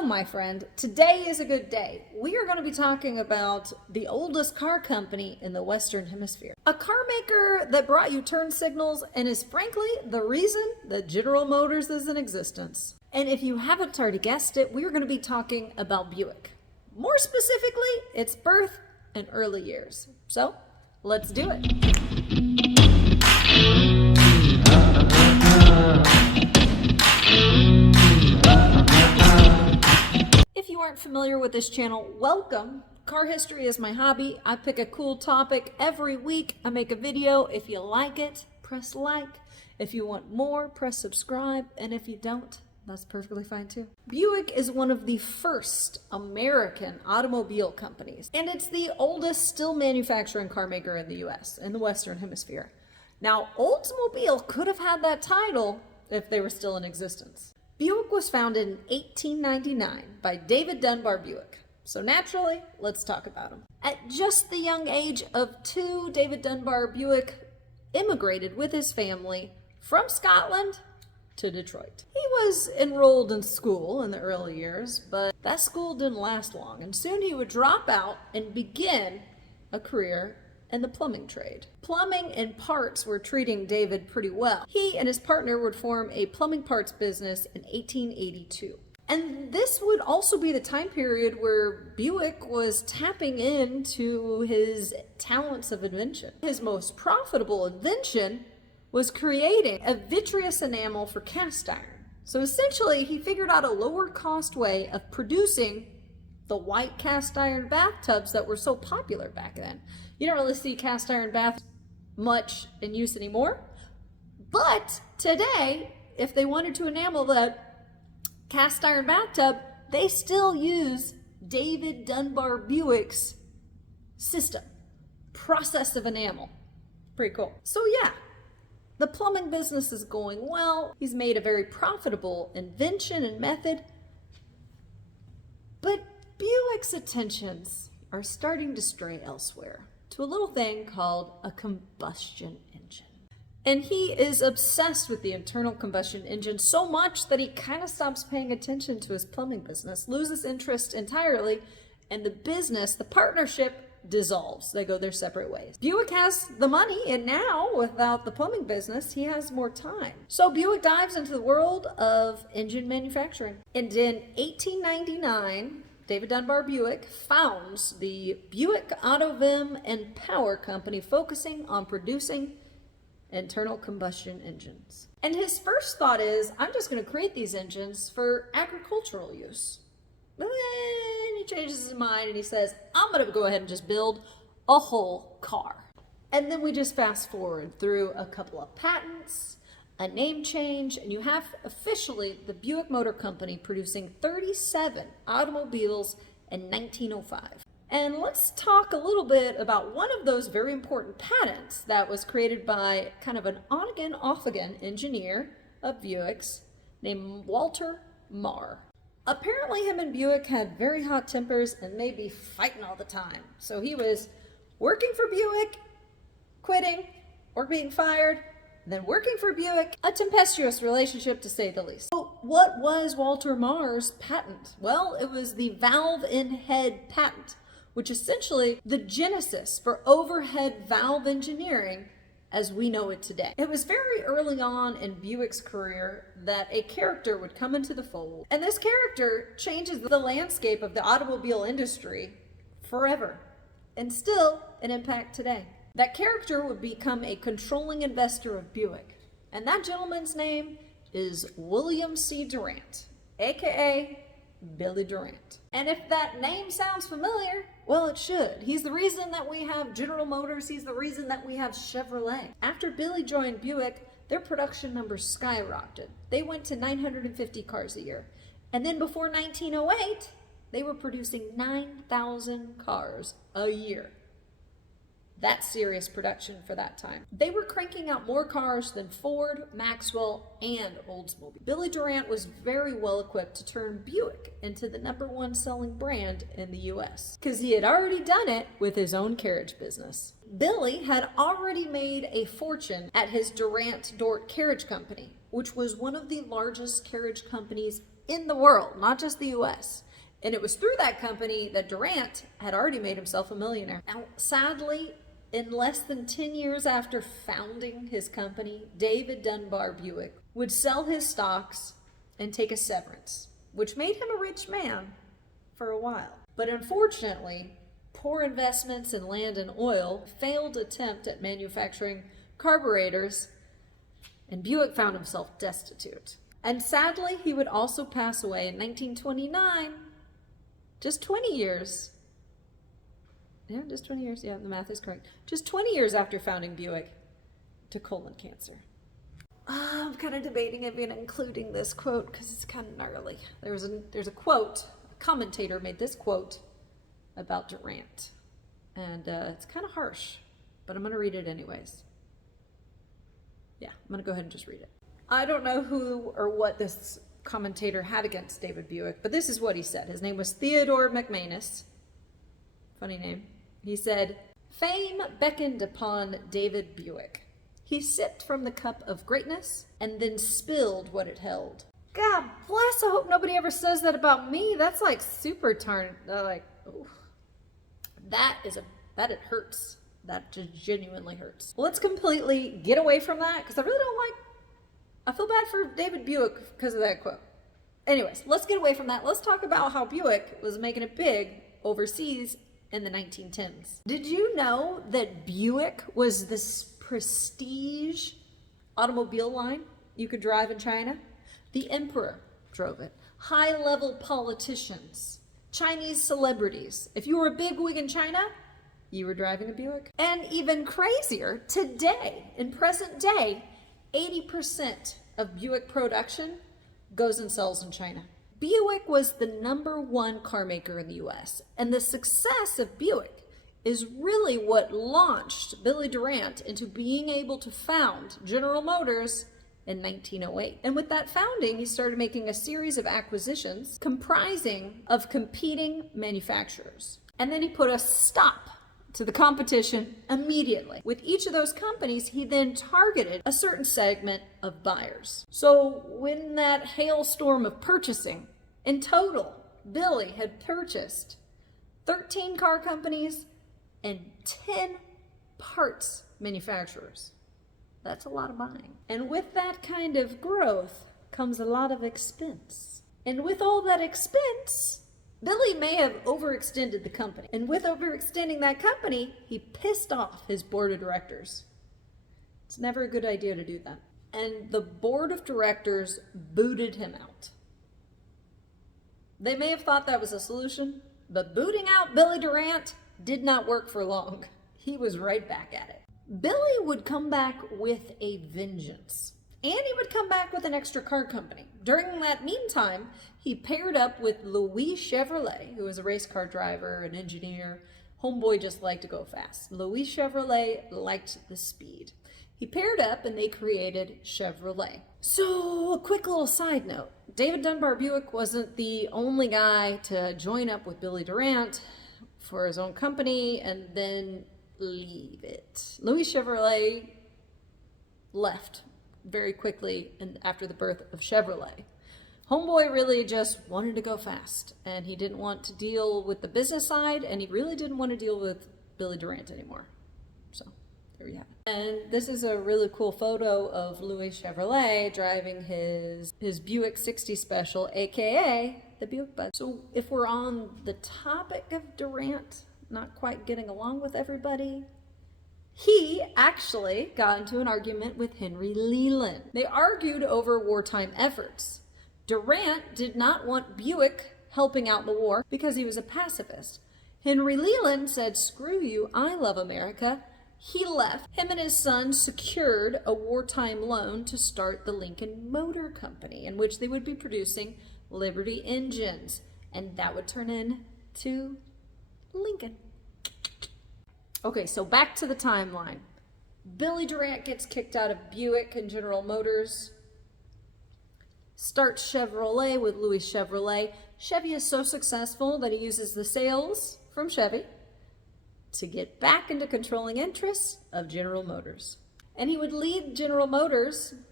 Hello, my friend. Today is a good day. We are going to be talking about the oldest car company in the Western Hemisphere. A car maker that brought you turn signals and is frankly the reason that General Motors is in existence. And if you haven't already guessed it, we are going to be talking about Buick. More specifically, its birth and early years. So, let's do it. If you aren't familiar with this channel, welcome. Car history is my hobby. I pick a cool topic every week. I make a video. If you like it, press like. If you want more, press subscribe. And if you don't, that's perfectly fine too. Buick is one of the first American automobile companies, and it's the oldest still manufacturing car maker in the US, in the Western Hemisphere. Now, Oldsmobile could have had that title if they were still in existence. Buick was founded in 1899 by David Dunbar Buick. So naturally, let's talk about him. At just the young age of 2, David Dunbar Buick immigrated with his family from Scotland to Detroit. He was enrolled in school in the early years, but that school didn't last long, and soon he would drop out and begin a career in the plumbing trade. Plumbing and parts were treating David pretty well. He and his partner would form a plumbing parts business in 1882. And this would also be the time period where Buick was tapping into his talents of invention. His most profitable invention was creating a vitreous enamel for cast iron. So essentially, he figured out a lower cost way of producing the white cast iron bathtubs that were so popular back then. You don't really see cast iron baths much in use anymore. But today, if they wanted to enamel that cast iron bathtub, they still use David Dunbar Buick's system, process of enamel. Pretty cool. So yeah, the plumbing business is going well. He's made a very profitable invention and method. But Buick's attentions are starting to stray elsewhere, to a little thing called a combustion engine. And he is obsessed with the internal combustion engine so much that he kind of stops paying attention to his plumbing business, loses interest entirely, and the partnership dissolves. They go their separate ways. Buick has the money, and now, without the plumbing business, he has more time. So Buick dives into the world of engine manufacturing. And in 1899, David Dunbar Buick founds the Buick Automotive and Power Company, focusing on producing internal combustion engines. And his first thought is, I'm just going to create these engines for agricultural use. But then he changes his mind and he says, I'm going to go ahead and just build a whole car. And then we just fast forward through a couple of patents, a name change, and you have officially the Buick Motor Company producing 37 automobiles in 1905. And let's talk a little bit about one of those very important patents that was created by kind of an on-again, off-again engineer of Buick's named Walter Marr. Apparently him and Buick had very hot tempers and may be fighting all the time. So he was working for Buick, quitting, or being fired, then working for Buick, a tempestuous relationship to say the least. So what was Walter Marr's patent? Well, it was the valve-in-head patent, which essentially the genesis for overhead valve engineering as we know it today. It was very early on in Buick's career that a character would come into the fold, and this character changes the landscape of the automobile industry forever, and still an impact today. That character would become a controlling investor of Buick, and that gentleman's name is William C. Durant, aka Billy Durant. And if that name sounds familiar, well, it should. He's the reason that we have General Motors. He's the reason that we have Chevrolet. After Billy joined Buick, their production numbers skyrocketed. They went to 950 cars a year. And then before 1908, they were producing 9,000 cars a year. That's serious production for that time. They were cranking out more cars than Ford, Maxwell, and Oldsmobile. Billy Durant was very well equipped to turn Buick into the #1 selling brand in the US, because he had already done it with his own carriage business. Billy had already made a fortune at his Durant Carriage Company, which was one of the largest carriage companies in the world, not just the US. And it was through that company that Durant had already made himself a millionaire. Now, sadly, in less than 10 years after founding his company, David Dunbar Buick would sell his stocks and take a severance, which made him a rich man for a while. But unfortunately, poor investments in land and oil, failed attempt at manufacturing carburetors, and Buick found himself destitute. And sadly, he would also pass away in 1929, just 20 years. Yeah, just 20 years. Yeah, the math is correct. Just 20 years after founding Buick, to colon cancer. I'm kind of debating if including this quote because it's kind of gnarly. There's a quote, a commentator made this quote about Durant, and it's kind of harsh, but I'm going to read it anyways. Yeah, I'm going to go ahead and just read it. I don't know who or what this commentator had against David Buick, but this is what he said. His name was Theodore McManus. Funny name. He said, "Fame beckoned upon David Buick. He sipped from the cup of greatness and then spilled what it held." God bless, I hope nobody ever says that about me. That's like super oof. It hurts. That just genuinely hurts. Well, let's completely get away from that because I feel bad for David Buick because of that quote. Anyways, let's get away from that. Let's talk about how Buick was making it big overseas in the 1910s. Did you know that Buick was this prestige automobile line you could drive in China? The emperor drove it. High-level politicians, Chinese celebrities. If you were a bigwig in China, you were driving a Buick. And even crazier, today, in present day, 80% of Buick production goes and sells in China. Buick was the #1 car maker in the US, and the success of Buick is really what launched Billy Durant into being able to found General Motors in 1908. And with that founding, he started making a series of acquisitions comprising of competing manufacturers. And then he put a stop to the competition immediately. With each of those companies, he then targeted a certain segment of buyers. So when that hailstorm of purchasing, in total, Billy had purchased 13 car companies and 10 parts manufacturers. That's a lot of buying. And with that kind of growth comes a lot of expense. And with all that expense, Billy may have overextended the company. And with overextending that company, he pissed off his board of directors. It's never a good idea to do that. And the board of directors booted him out. They may have thought that was a solution, but booting out Billy Durant did not work for long. He was right back at it. Billy would come back with a vengeance. And he would come back with an extra car company. During that meantime, he paired up with Louis Chevrolet, who was a race car driver, an engineer. Homeboy just liked to go fast. Louis Chevrolet liked the speed. He paired up and they created Chevrolet. So, a quick little side note. David Dunbar Buick wasn't the only guy to join up with Billy Durant for his own company and then leave it. Louis Chevrolet left very quickly and after the birth of Chevrolet. Homeboy really just wanted to go fast, and he didn't want to deal with the business side, and he really didn't want to deal with Billy Durant anymore. So there we have it. And this is a really cool photo of Louis Chevrolet driving his Buick 60 Special, aka the Buick Bug. So if we're on the topic of Durant not quite getting along with everybody, he actually got into an argument with Henry Leland. They argued over wartime efforts. Durant did not want Buick helping out the war because he was a pacifist. Henry Leland said, "Screw you, I love America." He left. Him and his son secured a wartime loan to start the Lincoln Motor Company, in which they would be producing Liberty engines. And that would turn into Lincoln. Okay, so back to the timeline. Billy Durant gets kicked out of Buick and General Motors. Starts Chevrolet with Louis Chevrolet. Chevy is so successful that he uses the sales from Chevy to get back into controlling interests of General Motors. And he would lead General Motors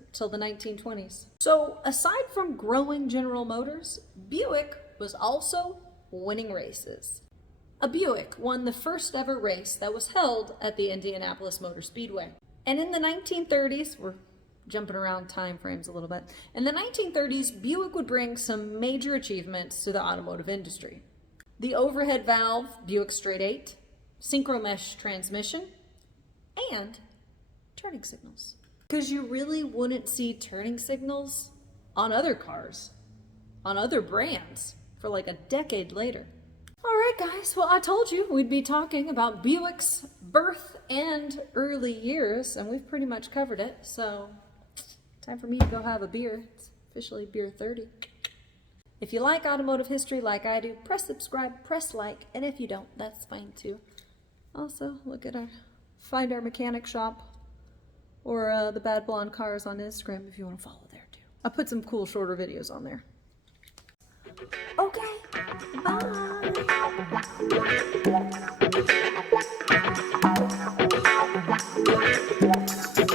till the 1920s. So aside from growing General Motors, Buick was also winning races. A Buick won the first ever race that was held at the Indianapolis Motor Speedway. And in the 1930s, we're jumping around time frames a little bit, in the 1930s, Buick would bring some major achievements to the automotive industry. The overhead valve Buick Straight 8, synchro mesh transmission, and turning signals. Because you really wouldn't see turning signals on other cars, on other brands, for like a decade later. All right, guys, well, I told you we'd be talking about Buick's birth and early years, and we've pretty much covered it, so time for me to go have a beer. It's officially beer 30. If you like automotive history like I do, press subscribe, press like, and if you don't, that's fine too. Also, find our mechanic shop or the Bad Blonde Cars on Instagram if you want to follow there too. I put some cool shorter videos on there. Okay, bye.